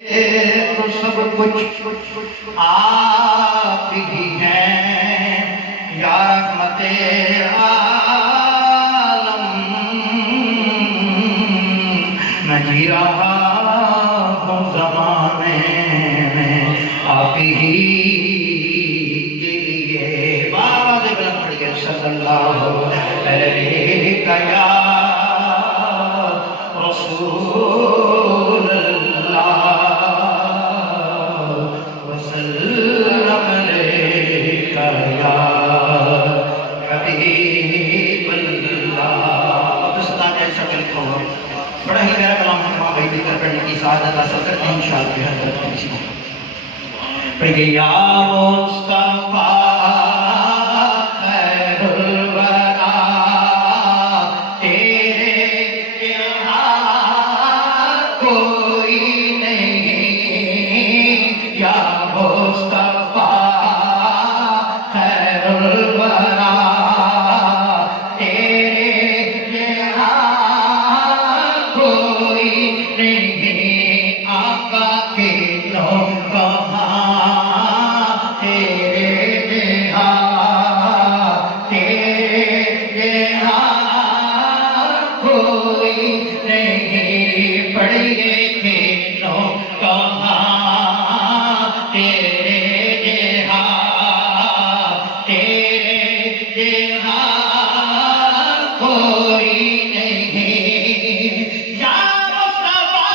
تو سب کچھ آپ ہی ہیں یا رحمت عالم، میں جی رہا ہوں زمانے میں آپ ہی کے لیے۔ آواز بلند پڑھیے صلی اللہ علیہ یا رسول اللہ وسلم علیک یا حبیب اللہ۔ دوستان ایسا ملتا ہوا بڑا ہی پیارا کلام فرما بھائی ذکر کرنے کی سعادت حاصل کرتے ہیں انشاءاللہ کی حضرت کسی کو پڑھ یا مصطفیٰ خیر الورا تیرے کوئی نہیں، یا مصطفیٰ خیر الورا تیرے جہاں کوئی نہیں، آقا کے نو کہاں تیرے جہاں، تیرے جہاں کوئی نہیں، پڑھیے کہ نو کہاں تیرے جہاں، تیرے جہاں کوئی نہیں، یا مصطفیٰ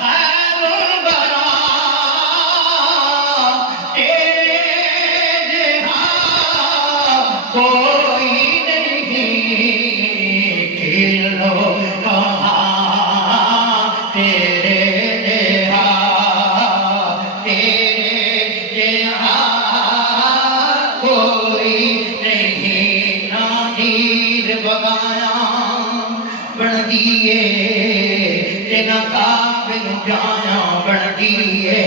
خیر الورا تیرے جہاں کوئی نہیں، کھیلو کہاں تیرے جہاں، تیرے جہاں کوئی نہیں، نہ تیر بگایا بن دیے تے نہ کعبے نوں جایا بن دیے،